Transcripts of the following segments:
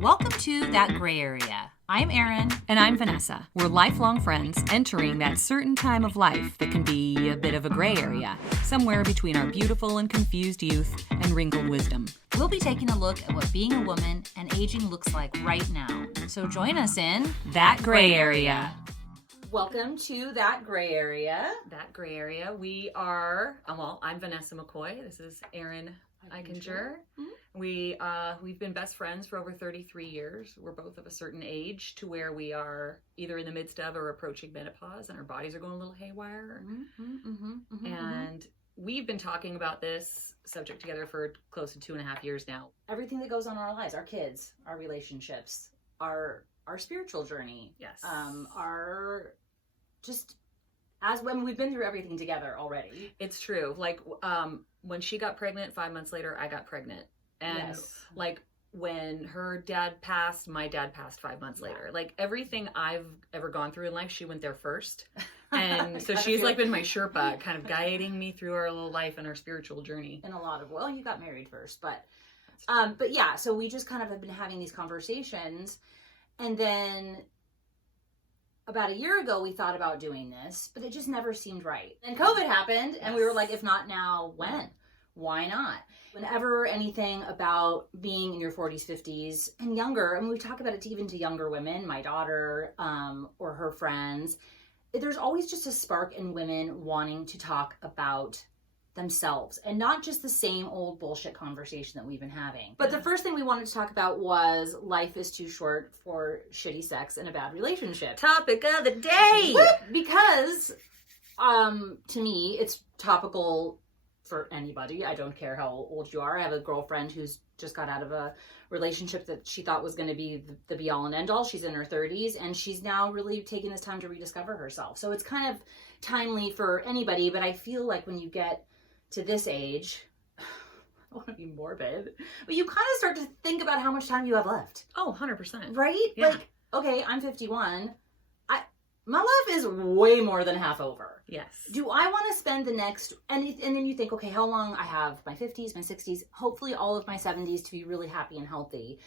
Welcome to That Gray Area. I'm Erinn. And I'm Vanessa. We're lifelong friends entering that certain time of life that can be a bit of a gray area, somewhere between our beautiful and confused youth and wrinkled wisdom. We'll be taking a look at what being a woman and aging looks like right now. So join us in That Gray Area. Welcome to That Gray Area. That Gray Area. We are, I'm Vanessa McCoy. This is Erinn Eichinger. We've been best friends for over 33 years. We're both of a certain age to where we are either in the midst of or approaching menopause, and our bodies are going a little haywire. And we've been talking about this subject together for close to 2.5 years now. Everything that goes on in our lives, our kids, our relationships, our spiritual journey. Yes. Our just as when we've been through everything together already. It's true. Like when she got pregnant, 5 months later, I got pregnant. And Yes. like when her dad passed, my dad passed 5 months later. Like everything I've ever gone through in life, she went there first. And so she's like been my Sherpa, kind of guiding me through our little life and our spiritual journey. In a lot of, well, you got married first, but yeah, so we just kind of have been having these conversations. And then about a year ago, we thought about doing this, but it just never seemed right. And COVID happened, and we were like, if not now, when? Why not? Whenever anything about being in your 40s, 50s, and younger, and we talk about it even to younger women, my daughter or her friends, there's always just a spark in women wanting to talk about themselves and not just the same old bullshit conversation that we've been having. But the first thing we wanted to talk about was life is too short for shitty sex and a bad relationship. Topic of the day! Because to me, it's topical for anybody. I don't care how old you are. I have a girlfriend who's just got out of a relationship that she thought was going to be the be all and end all. She's in her 30s and she's now really taking this time to rediscover herself. So it's kind of timely for anybody, but I feel like when you get to this age, I don't want to be morbid, but you kind of start to think about how much time you have left. Oh, 100%. Right? Yeah. Like, okay, I'm 51. My life is way more than half over. Yes. Do I want to spend the next, and then you think, okay, how long? I have my 50s, my 60s, hopefully all of my 70s to be really happy and healthy.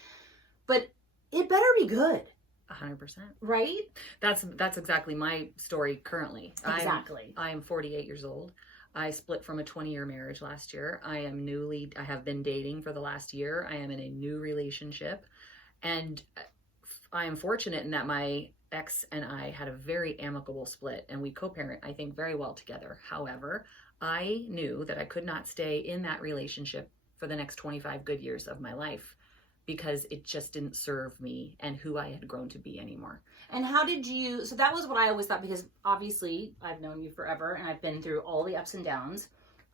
But it better be good. 100%. Right? That's exactly my story currently. Exactly. I am 48 years old. I split from a 20-year marriage last year. I have been dating for the last year. I am in a new relationship. And I am fortunate in that my ex and I had a very amicable split, and we co-parent, I think, very well together. However, I knew that I could not stay in that relationship for the next 25 good years of my life because it just didn't serve me and who I had grown to be anymore. And how did you, so that was what I always thought, because obviously I've known you forever and I've been through all the ups and downs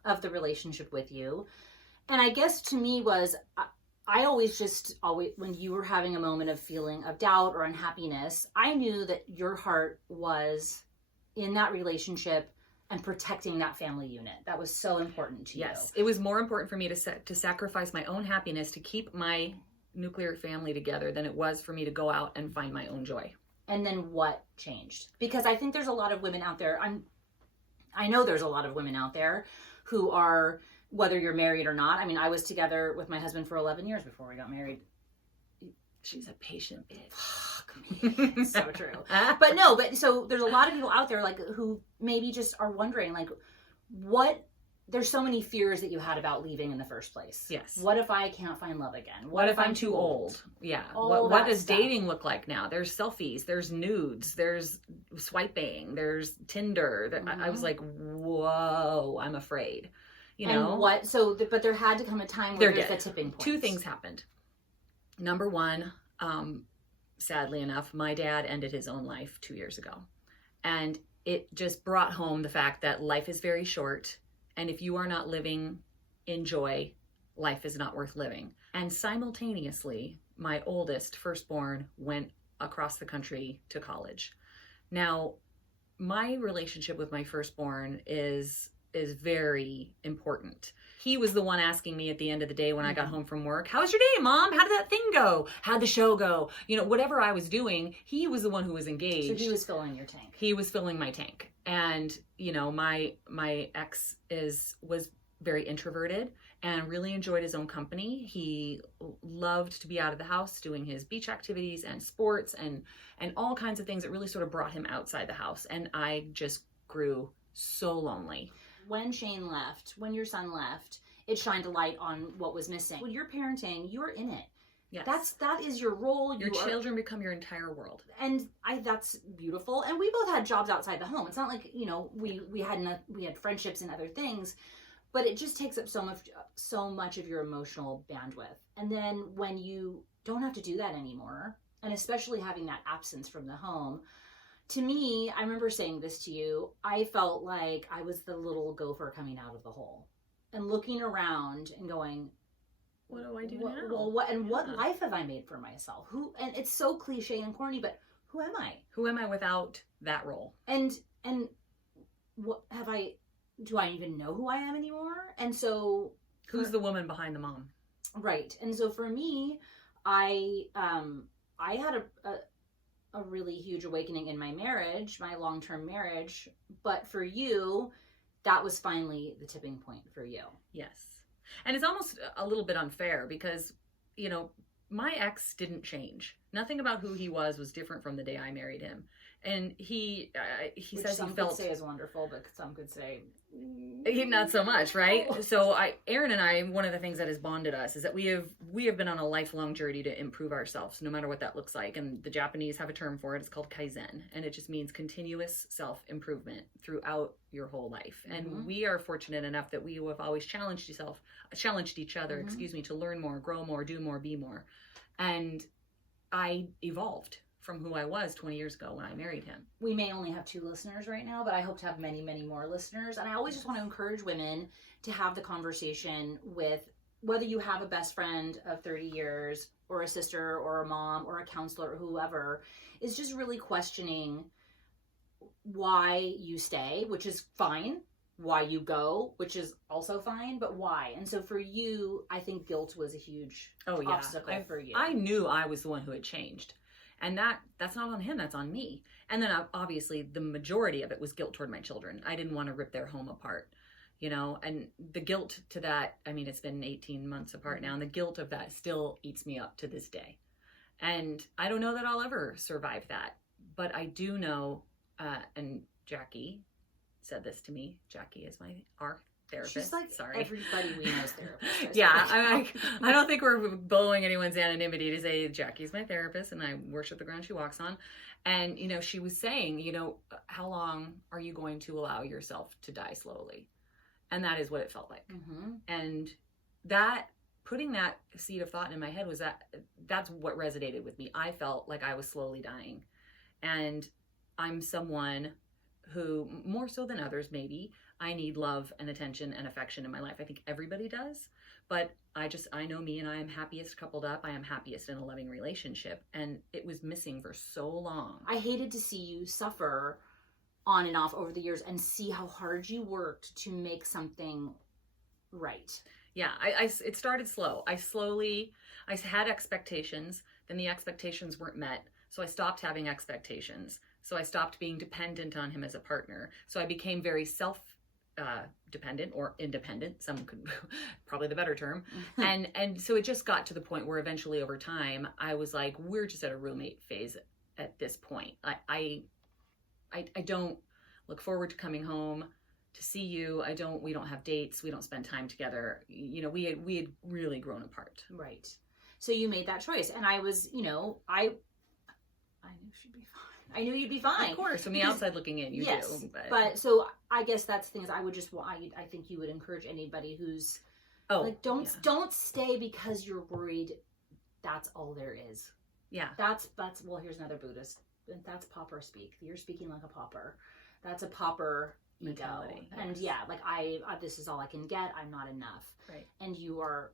of the relationship with you. And I guess to me was, I always, when you were having a moment of feeling of doubt or unhappiness, I knew that your heart was in that relationship and protecting that family unit. That was so important to you. Yes, it was more important for me to sacrifice my own happiness to keep my nuclear family together than it was for me to go out and find my own joy. And then what changed? Because I think there's a lot of women out there. I know there's a lot of women out there who are, whether you're married or not. I mean, I was together with my husband for 11 years before we got married. She's a patient bitch. Fuck me. So true. But so there's a lot of people out there like who maybe just are wondering like, there's so many fears that you had about leaving in the first place. Yes. What if I can't find love again? What if I'm too old? Yeah. What does dating look like now? There's selfies, there's nudes, there's swiping, there's Tinder. I was like, whoa, I'm afraid. You know? But there had to come a time where there's a tipping point. Two things happened. Number one, sadly enough, my dad ended his own life 2 years ago. And it just brought home the fact that life is very short. And if you are not living in joy, life is not worth living. And simultaneously, my oldest, firstborn, went across the country to college. Now, my relationship with my firstborn is very important. He was the one asking me at the end of the day when I got home from work, "How was your day, Mom? How did that thing go? How'd the show go?" You know, whatever I was doing, he was the one who was engaged. So he was filling your tank. He was filling my tank. And, you know, my ex was very introverted, and really enjoyed his own company. He loved to be out of the house doing his beach activities and sports and all kinds of things that really sort of brought him outside the house. And I just grew so lonely. When Shane left, when your son left, it shined a light on what was missing. When you're parenting, you're in it. Yes. That is your role. Your children become your entire world. And that's beautiful. And we both had jobs outside the home. It's not like, we had friendships and other things, but it just takes up so much of your emotional bandwidth. And then when you don't have to do that anymore, and especially having that absence from the home, to me, I remember saying this to you, I felt like I was the little gopher coming out of the hole and looking around and going, what do I do now? Well, what life have I made for myself? And it's so cliche and corny, but who am I? Who am I without that role? And what do I even know who I am anymore? And so who's the woman behind the mom? Right. And so for me, I had a really huge awakening in my marriage, my long-term marriage, but for you, that was finally the tipping point for you. Yes. And it's almost a little bit unfair because, my ex didn't change. Nothing about who he was different from the day I married him. And he Which says some he felt... could say is wonderful, but some could say... Not so much, right? So Erinn and I, one of the things that has bonded us is that we have been on a lifelong journey to improve ourselves, no matter what that looks like. And the Japanese have a term for it. It's called kaizen. And it just means continuous self-improvement throughout your whole life. Mm-hmm. And we are fortunate enough that we have always challenged each other, Mm-hmm. To learn more, grow more, do more, be more. And I evolved from who I was 20 years ago when I married him. We may only have 2 listeners right now, but I hope to have many, many more listeners. And I always just want to encourage women to have the conversation with whether you have a best friend of 30 years or a sister or a mom or a counselor or whoever, is just really questioning why you stay, which is fine, why you go, which is also fine, but why? And so for you, I think guilt was a huge obstacle for you. I knew I was the one who had changed. And that's not on him, that's on me. And then obviously the majority of it was guilt toward my children. I didn't want to rip their home apart, and the guilt to that, it's been 18 months apart now, and the guilt of that still eats me up to this day. And I don't know that I'll ever survive that, but I do know, and Jackie said this to me. Jackie is our therapist. She's like everybody we know's therapist. Yeah, I don't think we're blowing anyone's anonymity to say Jackie's my therapist and I worship the ground she walks on. And, she was saying, how long are you going to allow yourself to die slowly? And that is what it felt like. Mm-hmm. And putting that seed of thought in my head that's what resonated with me. I felt like I was slowly dying. And I'm someone who, more so than others maybe, I need love and attention and affection in my life. I think everybody does, but I know me, and I am happiest coupled up. I am happiest in a loving relationship, and it was missing for so long. I hated to see you suffer on and off over the years and see how hard you worked to make something right. Yeah, it started slow. I had expectations, then the expectations weren't met, so I stopped having expectations. So I stopped being dependent on him as a partner. So I became very dependent or independent. Some could, probably the better term. And so it just got to the point where eventually over time, I was like, we're just at a roommate phase at this point. I don't look forward to coming home to see you. We don't have dates. We don't spend time together. We had really grown apart. Right. So you made that choice. And I was, I knew she'd be fine. I knew you'd be fine. Of course, from the outside looking in, you do. But so I guess that's things I would I think you would encourage anybody who's don't stay because you're worried. That's all there is. Yeah. That's well, here's another Buddhist. That's pauper speak. You're speaking like a pauper. That's a pauper mentality. And this is all I can get. I'm not enough. Right. And you are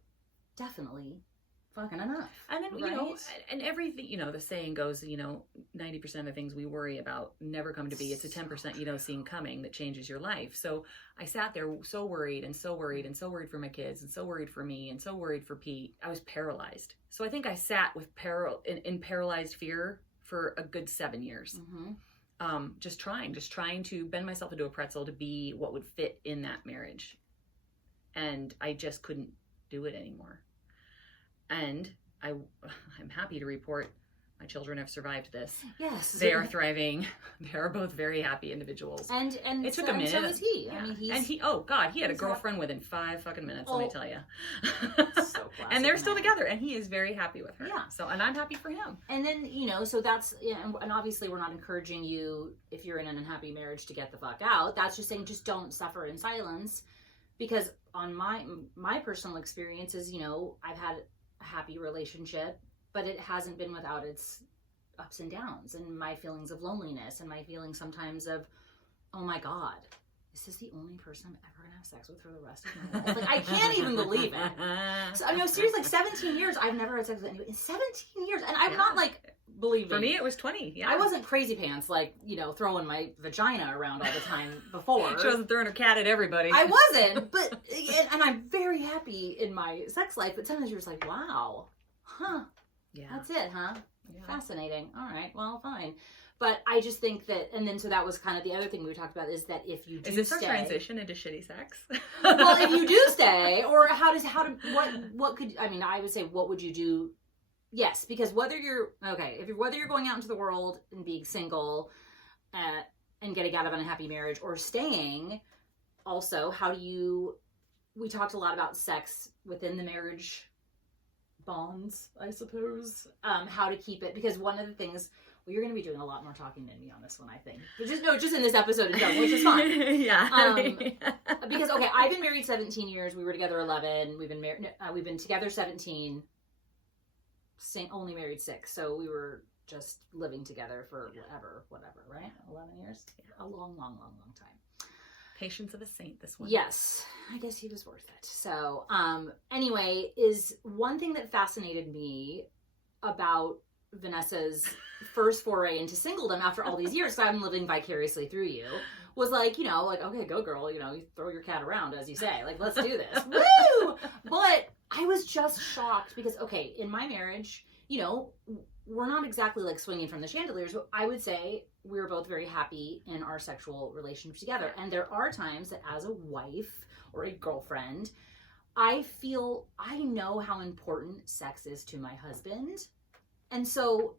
definitely fucking enough. And then, and everything, the saying goes, 90% of the things we worry about never come to be. It's a 10%, seeing coming that changes your life. So I sat there so worried and so worried and so worried for my kids and so worried for me and so worried for Pete. I was paralyzed. So I think I sat with in paralyzed fear for a good 7 years. Mm-hmm. Just trying to bend myself into a pretzel to be what would fit in that marriage. and I just couldn't do it anymore. And I'm happy to report my children have survived this. Yes. They are thriving. They are both very happy individuals. And it took a minute. So is he. Yeah. I mean, and he had a girlfriend within 5 fucking minutes, let me tell you. So and they're still together, and he is very happy with her. Yeah. So, and I'm happy for him. And then, so that's, and obviously we're not encouraging you, if you're in an unhappy marriage, to get the fuck out. That's just saying, just don't suffer in silence. Because on my personal experiences, I've had a happy relationship, but it hasn't been without its ups and downs, and my feelings of loneliness, and my feelings sometimes of, oh my God, is this the only person I'm ever gonna have sex with for the rest of my life? Like, I can't even believe it. So, seriously, like 17 years, I've never had sex with anyone. In 17 years, and I'm not like, believe me. For me, it was 20. Yeah. I wasn't crazy pants, like, throwing my vagina around all the time before. She wasn't throwing her cat at everybody. I wasn't, but, and I'm very happy in my sex life, but sometimes you're just like, wow, huh, yeah, that's it, huh? Yeah. Fascinating. All right, well, fine. But I just think that, and then so that was kind of the other thing we talked about, is that if you do Is this our transition into shitty sex? Well, if you do stay, or what could, I would say, what would you do? Yes, because whether you're going out into the world and being single and getting out of an unhappy marriage, or staying, also, we talked a lot about sex within the marriage bonds, I suppose, how to keep it, because one of the things, you're going to be doing a lot more talking than me on this one, I think. But just in this episode in general, which is fine. Yeah. Because, I've been married 17 years. We were together 11. We've been together 17. Only married 6. So we were just living together for whatever, right? 11 years? Yeah. A long, long, long, long time. Patience of a saint, this one. Yes. I guess he was worth it. So, anyway, is one thing that fascinated me about Vanessa's first foray into singledom after all these years, so I'm living vicariously through you, was like, okay, go girl, you throw your cat around, as you say, like, let's do this. Woo! But I was just shocked because, in my marriage, we're not exactly like swinging from the chandeliers, but I would say we were both very happy in our sexual relationship together. And there are times that as a wife or a girlfriend, I feel I know how important sex is to my husband. And so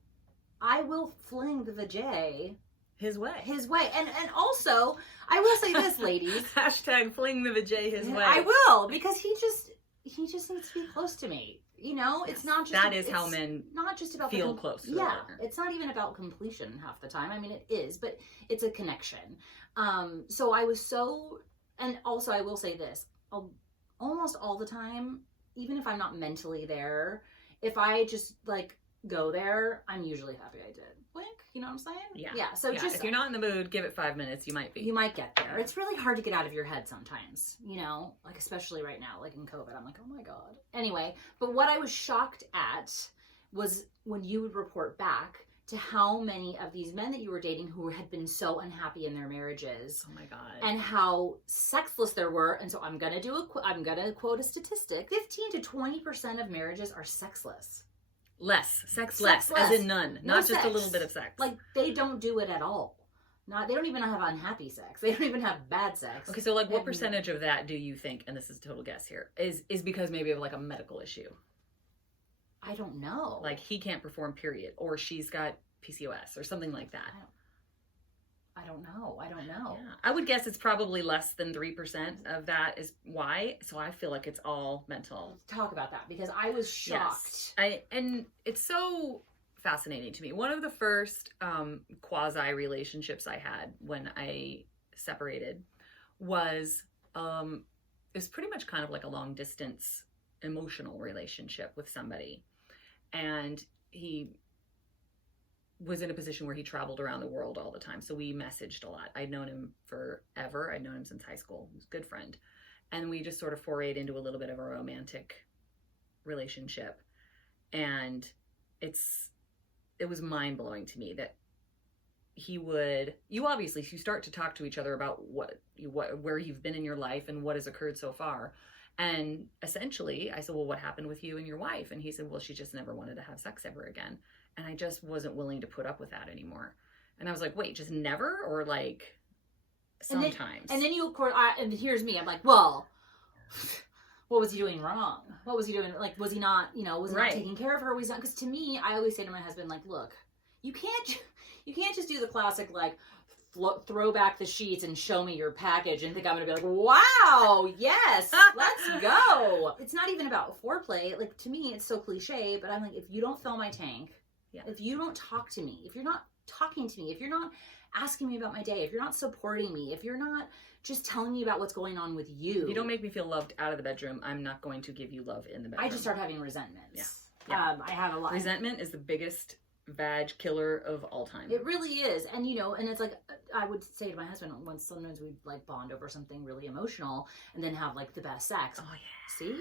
I will fling the vajay his way. And also, I will say this, ladies. Hashtag fling the vajay his way. I will, because he just needs to be close to me. It's not just... That is how men not just about feel close to yeah, it's not even about completion half the time. It is, but it's a connection. So I was so... And also, I will say this. Almost all the time, even if I'm not mentally there, if I just, go there, I'm usually happy I did. Wink, you know what I'm saying? Yeah. Yeah, so just... If you're not in the mood, give it 5 minutes, you might be. You might get there. It's really hard to get out of your head sometimes, especially right now, in COVID. I'm like, oh my God. Anyway, but what I was shocked at was when you would report back to how many of these men that you were dating who had been so unhappy in their marriages. Oh my God. And how sexless there were. And so I'm going to quote a statistic. 15 to 20% of marriages are sexless. Sex less, as in none. No not just sex. A little bit of sex. They don't do it at all. They don't even have unhappy sex. They don't even have bad sex. Okay, so what percentage of that do you think, and this is a total guess here, is because maybe of a medical issue? I don't know. He can't perform, period. Or she's got PCOS or something like that. I don't know. Yeah. I would guess it's probably less than 3% of that is why. So I feel like it's all mental. Talk about that, because I was shocked. Yes. And it's so fascinating to me. One of the first quasi relationships I had when I separated was pretty much kind of like a long distance emotional relationship with somebody. And he was in a position where he traveled around the world all the time. So we messaged a lot. I'd known him forever. I'd known him since high school. He was a good friend. And we just sort of forayed into a little bit of a romantic relationship. And it was mind-blowing to me that you start to talk to each other about where you've been in your life and what has occurred so far. And essentially I said, well, what happened with you and your wife? And he said, well, she just never wanted to have sex ever again. And I just wasn't willing to put up with that anymore. And I was like, wait, just never? Or sometimes? And then you, of course, and here's me. I'm like, well, what was he doing wrong? What was he doing? Like, was he not, was he not Right. taking care of her? Was he not? Because to me, I always say to my husband, like, look, you can't just do the classic, like, throw back the sheets and show me your package and think I'm going to be like, wow, yes, let's go. It's not even about foreplay. Like, to me, it's so cliche, but I'm like, if you don't fill my tank, if you don't talk to me, if you're not talking to me, if you're not asking me about my day, if you're not supporting me, if you're not just telling me about what's going on with you. If you don't make me feel loved out of the bedroom, I'm not going to give you love in the bedroom. I just start having resentments. Yeah. I have a lot. Resentment is the biggest vag killer of all time. It really is. And, and it's like, I would say to my husband, once sometimes we'd like bond over something really emotional and then have like the best sex. Oh, yeah.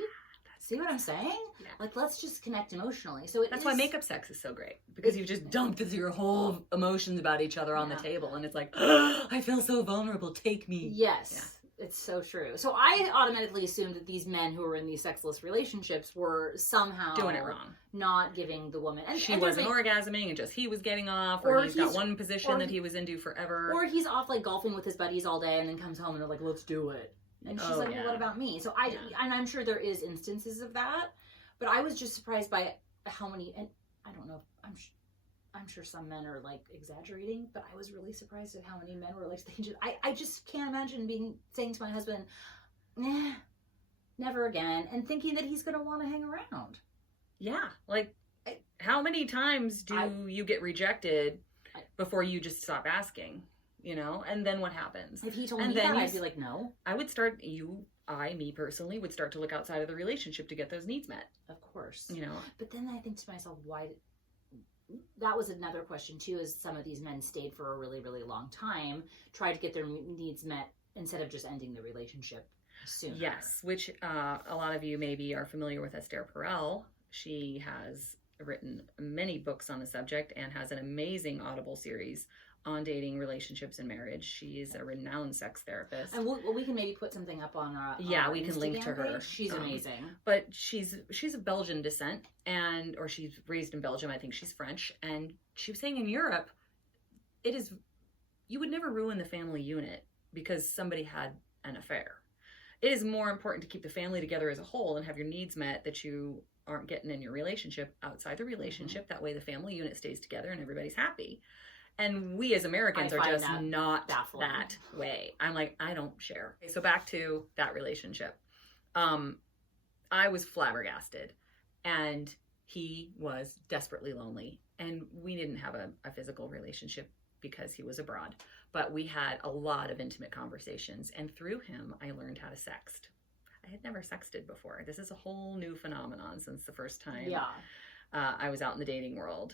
See what I'm saying? Yeah. Like, let's just connect emotionally. So that's why makeup sex is so great, because you've just dumped your whole emotions about each other on the table, and it's like, oh, I feel so vulnerable. Take me. Yes, it's so true. So I automatically assumed that these men who were in these sexless relationships were somehow doing it wrong, not giving the woman. And she wasn't orgasming, and just he was getting off, or he's got one position that he was into forever, or he's off like golfing with his buddies all day, and then comes home and they're like, let's do it. And she's like, well, what about me? So and I'm sure there is instances of that, but I was just surprised by how many, and I don't know, I'm sure some men are like exaggerating, but I was really surprised at how many men were like, I just can't imagine saying to my husband, never again, and thinking that he's going to want to hang around. Yeah. Like, how many times do you get rejected before you just stop asking? And then what happens? If he told me that, I'd be like, no. I would me personally, would start to look outside of the relationship to get those needs met. Of course. But then I think to myself, that was another question too, is some of these men stayed for a really, really long time, tried to get their needs met instead of just ending the relationship sooner. Yes, which a lot of you maybe are familiar with Esther Perel. She has written many books on the subject and has an amazing Audible series on dating, relationships, and marriage. She is a renowned sex therapist. And we can maybe put something up on our we can link to her. She's amazing. But she's of Belgian descent, or she's raised in Belgium. I think she's French. And she was saying in Europe, you would never ruin the family unit because somebody had an affair. It is more important to keep the family together as a whole and have your needs met that you aren't getting in your relationship outside the relationship. Mm-hmm. That way the family unit stays together and everybody's happy. And we as Americans are just not baffling. That way. I'm like, I don't share. Okay, so back to that relationship. I was flabbergasted, and he was desperately lonely. And we didn't have a physical relationship because he was abroad. But we had a lot of intimate conversations. And through him, I learned how to sext. I had never sexted before. This is a whole new phenomenon since the first time I was out in the dating world.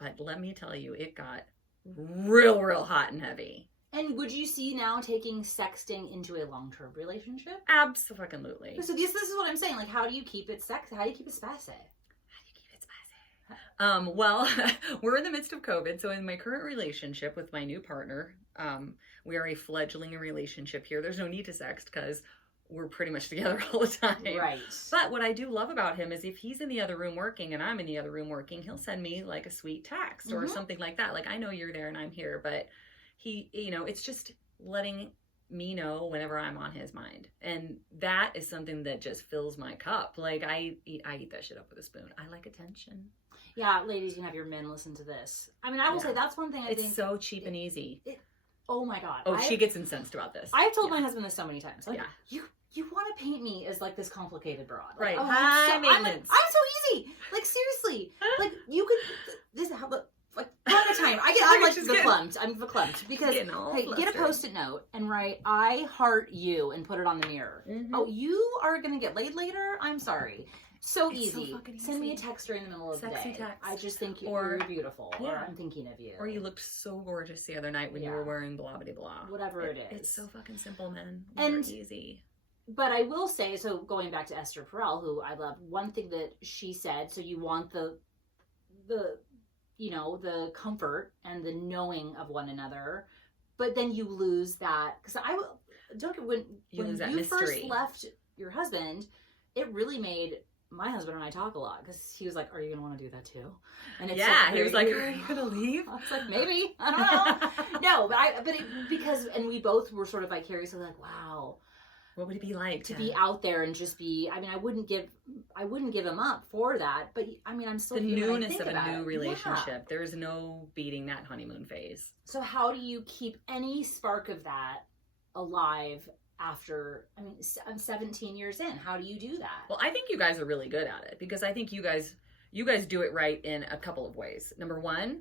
But let me tell you, it got real, real hot and heavy. And would you see now taking sexting into a long-term relationship? Absolutely. So this is what I'm saying. Like, how do you keep it sexy? How do you keep it spicy? Well, we're in the midst of COVID. So in my current relationship with my new partner, we are a fledgling relationship here. There's no need to sext because we're pretty much together all the time. Right. But what I do love about him is if he's in the other room working and I'm in the other room working, he'll send me like a sweet text or something like that. Like, I know you're there and I'm here, but he, it's just letting me know whenever I'm on his mind. And that is something that just fills my cup. Like, I eat that shit up with a spoon. I like attention. Yeah, ladies, you can have your men listen to this. I mean, I will say that's one thing I think. It's so cheap and easy. Oh my God. Oh, she gets incensed about this. I've told my husband this so many times. Like, you want to paint me as like this complicated broad. Like, right. I'm so easy. Like, seriously. Like, you could, like, one at a time. I'm like verklempt. I'm verklempt because, get a Post-it note and write, I heart you, and put it on the mirror. Mm-hmm. Oh, you are going to get laid later? I'm sorry. So easy. Send me a text during the middle of the day. Text. I just think you're beautiful. Or I'm thinking of you. Or you looked so gorgeous the other night when you were wearing blah, blah, blah. Whatever it is. It's so fucking simple, man. And easy. But I will say, so going back to Esther Perel, who I love, one thing that she said, so you want the comfort and the knowing of one another, but then you lose that, because when you first left your husband, it really made my husband and I talk a lot, because he was like, are you going to want to do that too? And it's he was like, are you going to leave? I was like, maybe. I don't know. No, but because we both were sort of vicariously like, wow. What would it be like to be out there and just be, I mean, I wouldn't give him up for that, but I mean, I'm still the human. newness of a new relationship. There's no beating that honeymoon phase. So how do you keep any spark of that alive after, I mean, I'm 17 years in? How do you do that? Well, I think you guys are really good at it, because I think you guys do it right in a couple of ways. Number one,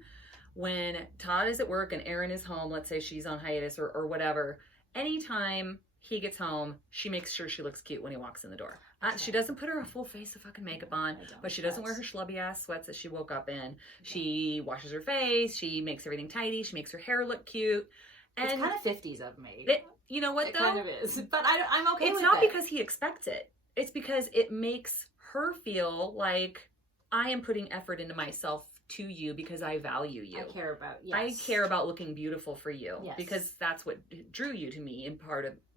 when Todd is at work and Erinn is home, let's say she's on hiatus or whatever, anytime he gets home, she makes sure she looks cute when he walks in the door. Okay. She doesn't put her a full face of fucking makeup on, but she doesn't wear her schlubby ass sweats that she woke up in. Okay. She washes her face. She makes everything tidy. She makes her hair look cute. And it's kind of 50s of me. You know what, it though? It kind of is. But I'm okay with it. It's not because he expects it. It's because it makes her feel like I am putting effort into myself to you because I value you. I care about, yes. I care about looking beautiful for you, yes. because that's what drew you to me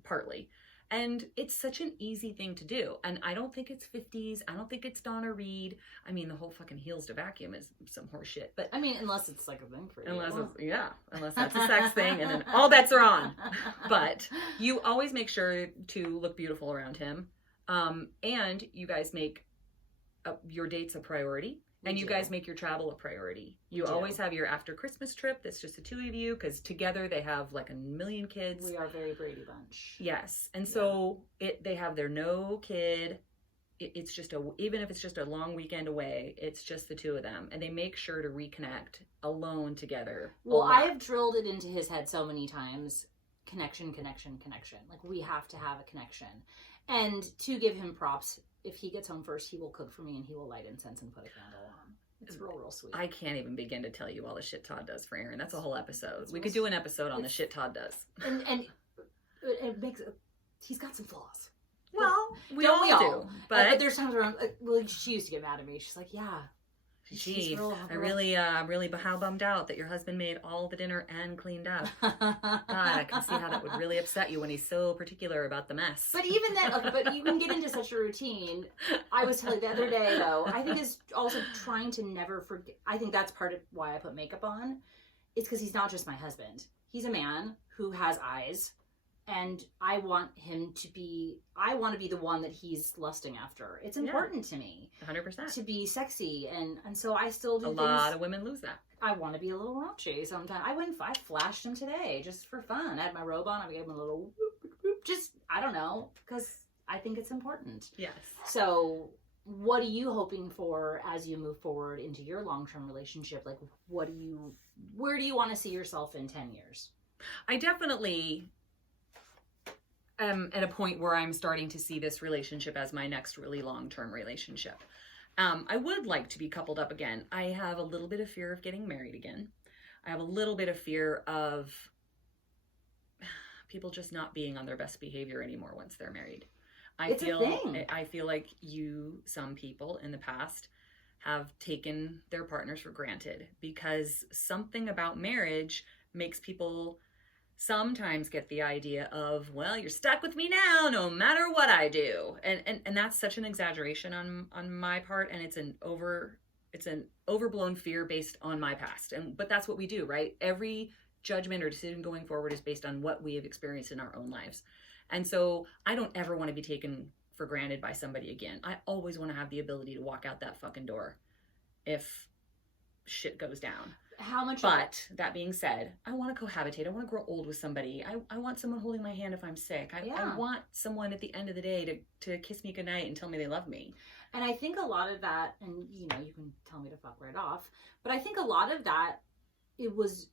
partly. And it's such an easy thing to do. And I don't think it's 50s. I don't think it's Donna Reed. I mean, the whole fucking heels to vacuum is some horse shit. But I mean, unless it's like a thing for you. Unless that's a sex thing, and then all bets are on. But you always make sure to look beautiful around him. And you guys make your dates a priority. And you guys make your travel a priority. You always have your after Christmas trip that's just the two of you, because together they have like 1 million kids. We are a very Brady bunch. Yes. And so they have their no kid. It's just even if it's just a long weekend away, it's just the two of them. And they make sure to reconnect alone together. Well, I have drilled it into his head so many times. Connection. Like, we have to have a connection. And to give him props, if he gets home first, he will cook for me and he will light incense and put a candle on. It's real sweet. I can't even begin to tell you all the shit Todd does for Erinn. That's a whole episode. We could do an episode on the shit Todd does. And it makes he's got some flaws. Well, we all do. But there's times where she used to get mad at me. She's like, yeah. Gee, I'm really how bummed out that your husband made all the dinner and cleaned up. God, I can see how that would really upset you when he's so particular about the mess. But even then, but you can get into such a routine. I was telling the other day, though, I think is also trying to never forget. I think that's part of why I put makeup on. It's because he's not just my husband. He's a man who has eyes. And I want to be the one that he's lusting after. It's important to me. 100%. To be sexy. And so I still do things. A lot of women lose that. I want to be a little raunchy sometimes. I flashed him today just for fun. I had my robe on. I gave him a little whoop, whoop, just, I don't know, because I think it's important. Yes. So what are you hoping for as you move forward into your long-term relationship? Like, where do you want to see yourself in 10 years? I definitely at a point where I'm starting to see this relationship as my next really long-term relationship. I would like to be coupled up again. I have a little bit of fear of getting married again. I have a little bit of fear of people just not being on their best behavior anymore once they're married. I feel like some people in the past have taken their partners for granted, because something about marriage makes people sometimes get the idea of, well, you're stuck with me now no matter what I do, and that's such an exaggeration on my part, and it's an overblown fear based on my past. But that's what we do, right? Every judgment or decision going forward is based on what we have experienced in our own lives. And so I don't ever want to be taken for granted by somebody again. I always want to have the ability to walk out that fucking door if shit goes down. But that being said, I want to cohabitate. I want to grow old with somebody. I want someone holding my hand if I'm sick. I want someone at the end of the day to kiss me goodnight and tell me they love me. And I think a lot of that, and you can tell me to fuck right off, but I think a lot of that is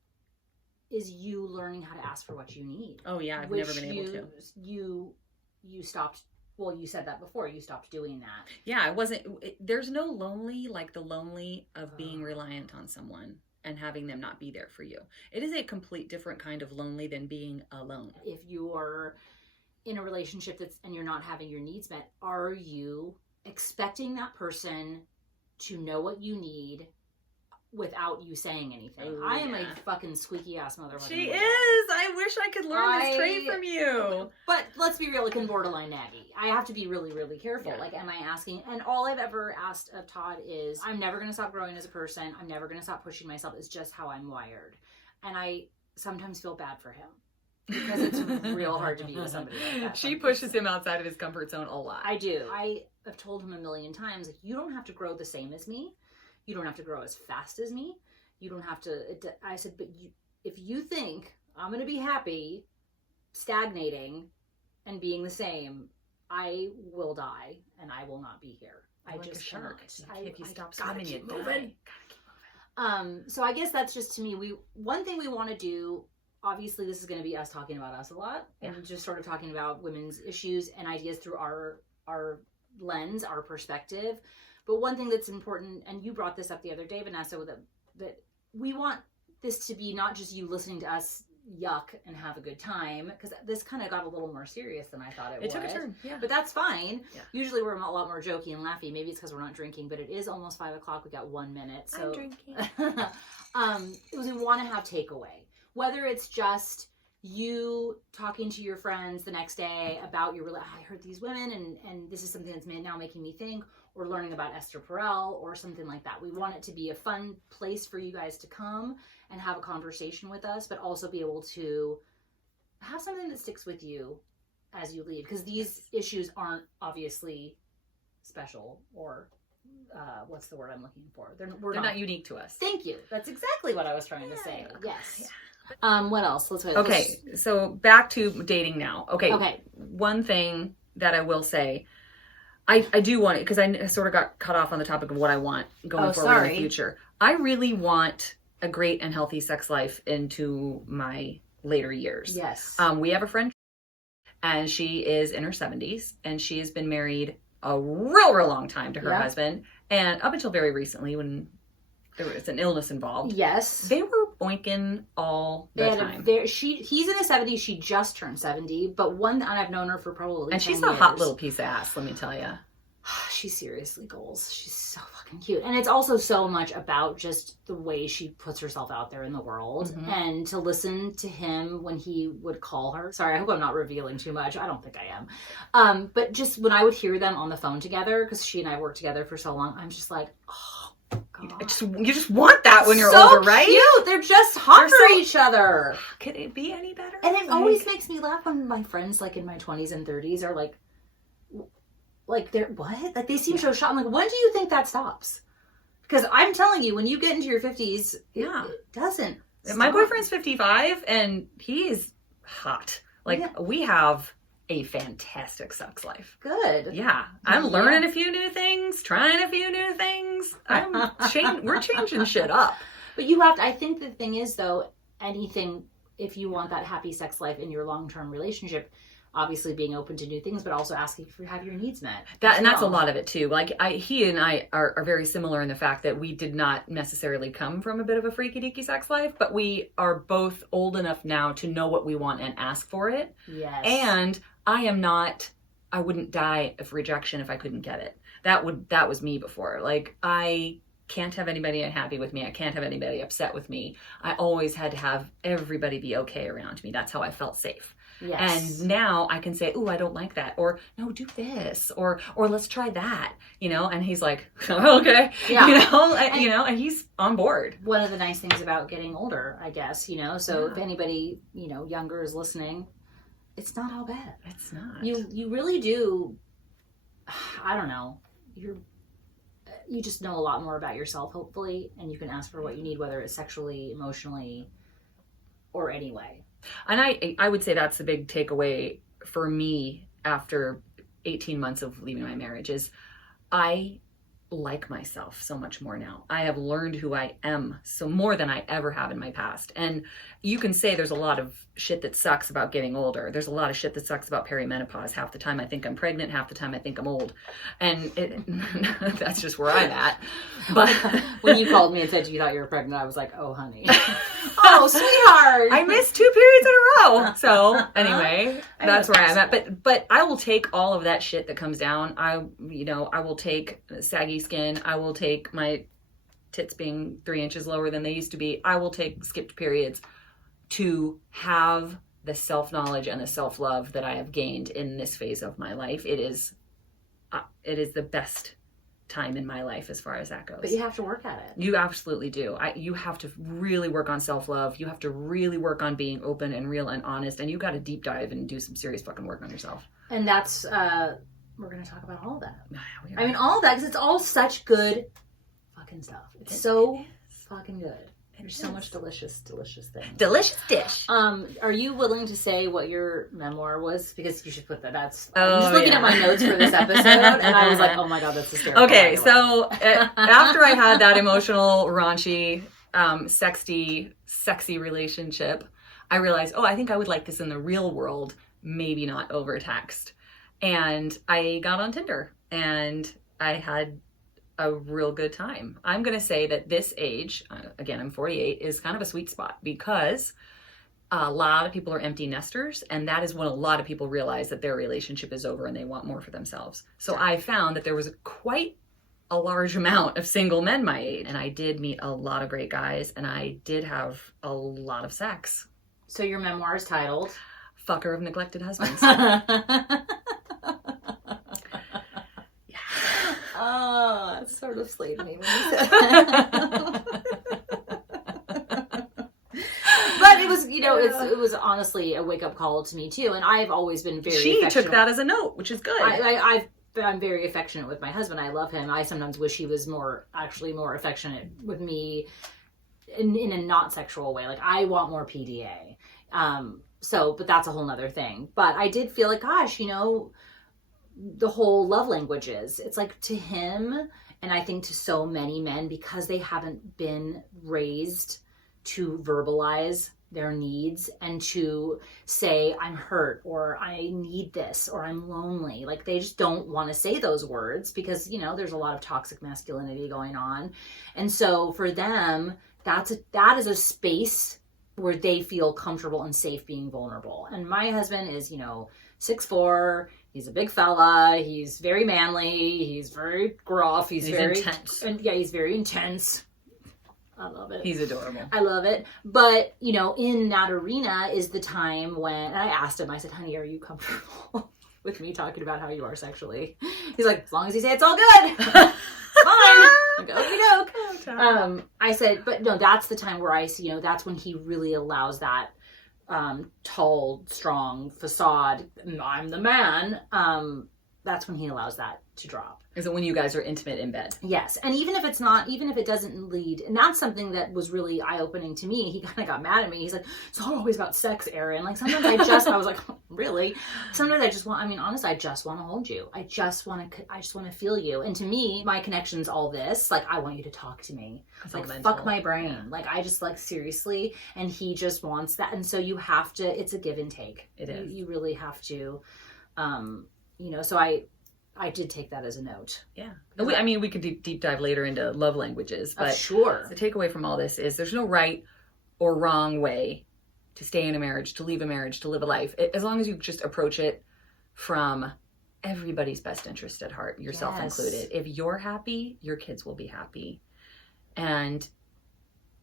you learning how to ask for what you need. Oh yeah, I've never been able to. You stopped. Well, you said that before. You stopped doing that. Yeah, there's no lonely like the lonely of being reliant on someone and having them not be there for you. It is a complete different kind of lonely than being alone. If you're in a relationship and you're not having your needs met, are you expecting that person to know what you need without you saying anything? Ooh, I am a fucking squeaky ass motherfucker. She is! I wish I could learn this trait from you. But let's be real, like, in borderline naggy. I have to be really, really careful. Yeah. Like, am I asking? And all I've ever asked of Todd is, I'm never going to stop growing as a person. I'm never going to stop pushing myself. It's just how I'm wired. And I sometimes feel bad for him. because it's real hard to be with somebody like that. She pushes him outside of his comfort zone a lot. I do. I have told him a million times, like, you don't have to grow the same as me. You don't have to grow as fast as me. You don't have to. I said, but if you think I'm going to be happy stagnating and being the same, I will die and I will not be here. Like just a shark. If you stop gotta swimming, you keep die. moving. So I guess that's just, to me, one thing we want to do, obviously this is going to be us talking about us a lot, and just sort of talking about women's issues and ideas through our lens, our perspective. But one thing that's important, and you brought this up the other day, Vanessa, that we want this to be not just you listening to us yuck and have a good time, because this kind of got a little more serious than I thought it would. It took a turn, yeah. But that's fine. Yeah. Usually we're a lot more jokey and laughy. Maybe it's because we're not drinking, but it is almost 5 o'clock. We got 1 minute. So I'm drinking. We want to have takeaway. Whether it's just you talking to your friends the next day about I heard these women and this is something that's now making me think, or learning about Esther Perel or something like that. We want it to be a fun place for you guys to come and have a conversation with us, but also be able to have something that sticks with you as you lead. Because these issues aren't obviously special or what's the word I'm looking for? They're not unique to us. Thank you. That's exactly what I was trying to say. Yes. What else? So back to dating now. Okay. One thing that I will say, I do want it, because I sort of got cut off on the topic of what I want going forward in the future. I really want a great and healthy sex life into my later years. Yes. We have a friend, and she is in her 70s, and she has been married a real long time to her husband, and up until very recently, when there was an illness involved. Yes. They were oinking all the time. He's in his 70s. She just turned 70. But and I've known her for probably 10 she's years. a hot little piece of ass, let me tell you. She seriously goals. She's so fucking cute. And it's also so much about just the way she puts herself out there in the world. Mm-hmm. And to listen to him when he would call her. Sorry, I hope I'm not revealing too much. I don't think I am. But just when I would hear them on the phone together, because she and I worked together for so long, I'm just like, oh, God. You just want that when you're so older, right? Cute. They're just hot for each other. Could it be any better? And it always makes me laugh when my friends, like in my 20s and 30s, are like they're what? Like they seem so shocked. I'm like, when do you think that stops? Because I'm telling you, when you get into your 50s, it doesn't. My boyfriend's 55 and he is hot. We have a fantastic sex life. Good. Yeah. I'm learning a few new things, trying a few new things. We're changing shit up. But you have to, I think the thing is though, if you want that happy sex life in your long-term relationship, obviously being open to new things, but also asking to have your needs met. That's a lot of it too. He and I are very similar in the fact that we did not necessarily come from a bit of a freaky deaky sex life, but we are both old enough now to know what we want and ask for it. Yes. And I wouldn't die of rejection if I couldn't get it. That was me before. I can't have anybody unhappy with me. I can't have anybody upset with me. I always had to have everybody be okay around me. That's how I felt safe. Yes. And now I can say, "Ooh, I don't like that," or "No, do this," or let's try that, and he's like, "Okay," and he's on board. One of the nice things about getting older, I guess, so if anybody, younger is listening, it's not all bad. It's not. You really do. I don't know. You just know a lot more about yourself, hopefully, and you can ask for what you need, whether it's sexually, emotionally, or any way. And I would say that's the big takeaway for me after 18 months of leaving my marriage is I like myself so much more now. I have learned who I am so more than I ever have in my past. And you can say there's a lot of shit that sucks about getting older. There's a lot of shit that sucks about perimenopause. Half the time I think I'm pregnant, half the time I think I'm old. And that's just where I'm at. But when you called me and said you thought you were pregnant, I was like, oh, honey. Oh, sweetheart. I missed 2 periods in a row. So anyway, that's where I'm at. But I will take all of that shit that comes down. I will take saggy skin. I will take my tits being 3 inches lower than they used to be. I will take skipped periods to have the self-knowledge and the self-love that I have gained in this phase of my life. It is the best time in my life as far as that goes. But you have to work at it. You absolutely do. You have to really work on self-love. You have to really work on being open and real and honest. And you got to deep dive and do some serious fucking work on yourself. And that's, we're going to talk about all of that. I mean, all of that, because it's all such good fucking stuff. It's so fucking good. There's so much delicious things. Delicious dish. Are you willing to say what your memoir was? Because you should put that. I'm just looking at my notes for this episode, and I was like, oh my God, that's hysterical. Okay, so after I had that emotional, raunchy, sexy relationship, I realized, I think I would like this in the real world, maybe not over text. And I got on Tinder, and I had a real good time. I'm going to say that this age, again, I'm 48, is kind of a sweet spot because a lot of people are empty nesters. And that is when a lot of people realize that their relationship is over and they want more for themselves. So I found that there was quite a large amount of single men my age. And I did meet a lot of great guys, and I did have a lot of sex. So your memoir is titled? Fucker of Neglected Husbands. Oh, that sort of slayed me when you said that. But it was, it was honestly a wake-up call to me too. And I've always been very affectionate. She took that as a note, which is good. I'm very affectionate with my husband. I love him. I sometimes wish he was more affectionate with me in a not sexual way. Like, I want more PDA. But that's a whole nother thing. But I did feel like, gosh, the whole love languages, it's like to him, and I think to so many men, because they haven't been raised to verbalize their needs and to say, I'm hurt, or I need this, or I'm lonely. Like, they just don't want to say those words because, there's a lot of toxic masculinity going on. And so for them, that is a space where they feel comfortable and safe being vulnerable. And my husband is, 6'4", he's a big fella, he's very manly, he's very gruff, he's very intense. And he's very intense. I love it. He's adorable. I love it. But, in that arena is the time when, and I asked him, I said, honey, are you comfortable with me talking about how you are sexually? He's like, as long as you say it's all good. It's fine. Like, okey-doke. I said, but no, that's the time where I see, that's when he really allows that tall, strong facade, I'm the man, that's when he allows that to drop. Is it when you guys are intimate in bed? Yes. And even if it doesn't lead, and that's something that was really eye-opening to me. He kind of got mad at me. He's like, it's not always about sex, Erinn. Like, sometimes I was like, really? Sometimes I just want, honestly, I just want to hold you. I just want to feel you. And to me, my connection's all this. Like, I want you to talk to me. It's like, fuck my brain. Yeah. Like, I just, like, seriously. And he just wants that. And so you have to, it's a give and take. It is. You really have to, so I did take that as a note. Yeah. We could deep dive later into love languages, but sure. The takeaway from all this is there's no right or wrong way to stay in a marriage, to leave a marriage, to live a life. As long as you just approach it from everybody's best interest at heart, yourself included. If you're happy, your kids will be happy. And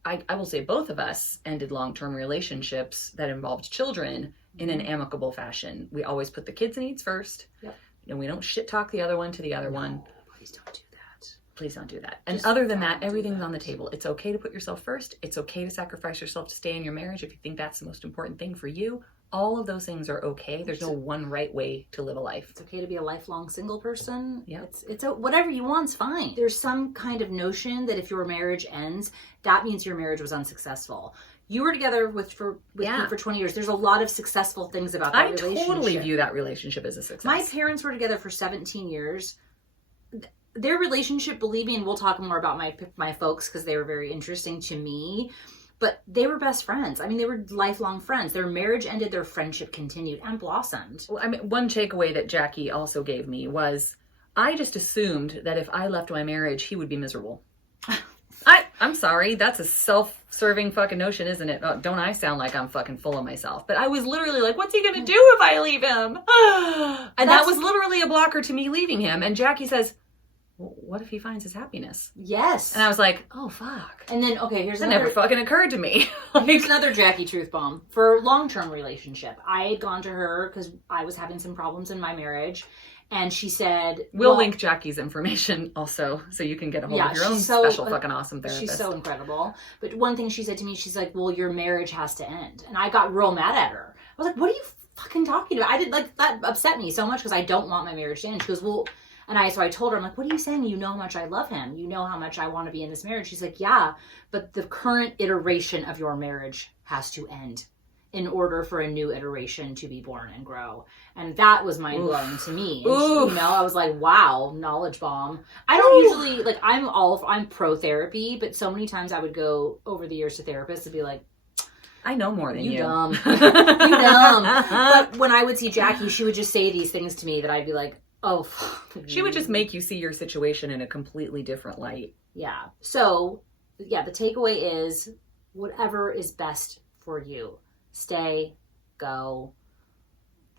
I will say both of us ended long-term relationships that involved children in an amicable fashion. We always put the kids' needs first. Yep. And we don't shit talk the other one to the other one. Please don't do that. Please don't do that. And other than that, everything's on the table. It's okay to put yourself first. It's okay to sacrifice yourself to stay in your marriage if you think that's the most important thing for you. All of those things are okay. There's no one right way to live a life. It's okay to be a lifelong single person. Yeah. It's whatever you want's fine. There's some kind of notion that if your marriage ends, that means your marriage was unsuccessful. You were together with me for 20 years. There's a lot of successful things about that relationship. I totally view that relationship as a success. My parents were together for 17 years. Their relationship, believe me, and we'll talk more about my folks because they were very interesting to me, but they were best friends. They were lifelong friends. Their marriage ended, their friendship continued and blossomed. Well, one takeaway that Jackie also gave me was I just assumed that if I left my marriage, he would be miserable. I'm sorry, that's a self-serving fucking notion, isn't it? Oh, don't I sound like I'm fucking full of myself? But I was literally like, what's he gonna do if I leave him? And that was literally a blocker to me leaving him. And Jackie says, well, what if he finds his happiness? Yes. And I was like, oh, fuck. And then, okay, here's that never fucking occurred to me. Here's another Jackie truth bomb. For a long-term relationship, I had gone to her because I was having some problems in my marriage. And she said, we'll link Jackie's information also so you can get a hold of your own special fucking awesome therapist. She's so incredible. But one thing she said to me, she's like, well, your marriage has to end. And I got real mad at her. I was like, what are you fucking talking about? I did that upset me so much because I don't want my marriage to end. She goes, well, so I told her, I'm like, what are you saying? You know how much I love him. You know how much I want to be in this marriage. She's like, yeah, but the current iteration of your marriage has to end in order for a new iteration to be born and grow. And that was mind blowing to me. And she, I was like, wow, knowledge bomb. I don't usually, like, I'm pro therapy, but so many times I would go over the years to therapists and be like, I know more than you. You dumb. You dumb. But when I would see Jackie, she would just say these things to me that I'd be like, oh. She would just make you see your situation in a completely different light. Yeah. So, yeah, the takeaway is whatever is best for you. Stay, go,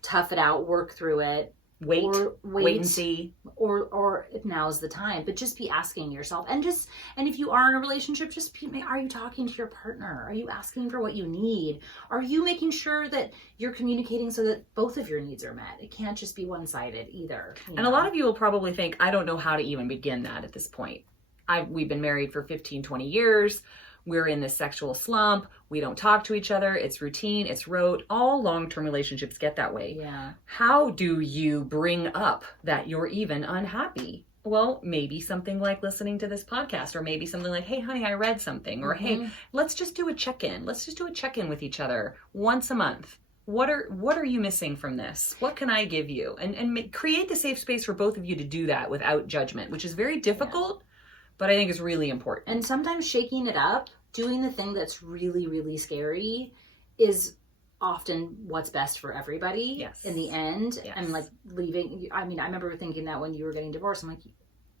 tough it out, work through it. Wait and see. Or if now's the time. But just be asking yourself. And if you are in a relationship, are you talking to your partner? Are you asking for what you need? Are you making sure that you're communicating so that both of your needs are met? It can't just be one-sided either. And a lot of you will probably think, I don't know how to even begin that at this point. We've been married for 15, 20 years. We're in this sexual slump. We don't talk to each other. It's routine. It's rote. All long-term relationships get that way. Yeah. How do you bring up that you're even unhappy? Well, maybe something like listening to this podcast, or maybe something like, hey, honey, I read something, or hey, let's just do a check-in. Let's just do a check-in with each other once a month. What are you missing from this? What can I give you? And create the safe space for both of you to do that without judgment, which is very difficult, but I think is really important. And sometimes shaking it up, doing the thing that's really, really scary is often what's best for everybody in the end. Yes. And like leaving, I remember thinking that when you were getting divorced, I'm like,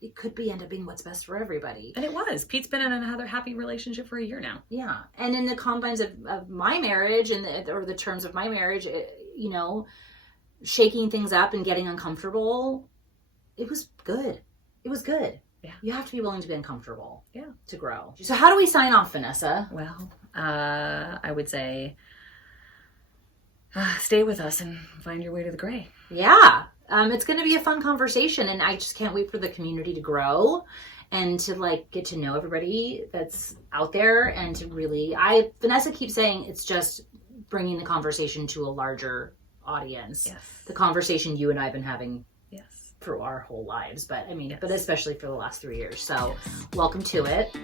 it could end up being what's best for everybody. And it was. Pete's been in another happy relationship for a year now. Yeah. And in the confines of my marriage or the terms of my marriage, shaking things up and getting uncomfortable, it was good. It was good. Yeah. You have to be willing to be uncomfortable to grow. So So how do we sign off, Vanessa? Well, I would say stay with us and find your way to the gray. Yeah. It's going to be a fun conversation, and I just can't wait for the community to grow and to get to know everybody that's out there, and to really, Vanessa keeps saying it's just bringing the conversation to a larger audience. Yes. The conversation you and I have been having through our whole lives, but especially for the last 3 years. So welcome to it.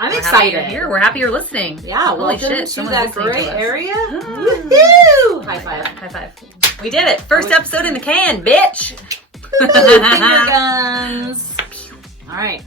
We're excited. You're here. We're happy you're listening. Yeah, Holy welcome shit, to that gray area. Woohoo! High five. High five. We did it. First episode in the can, bitch. Finger guns. All right.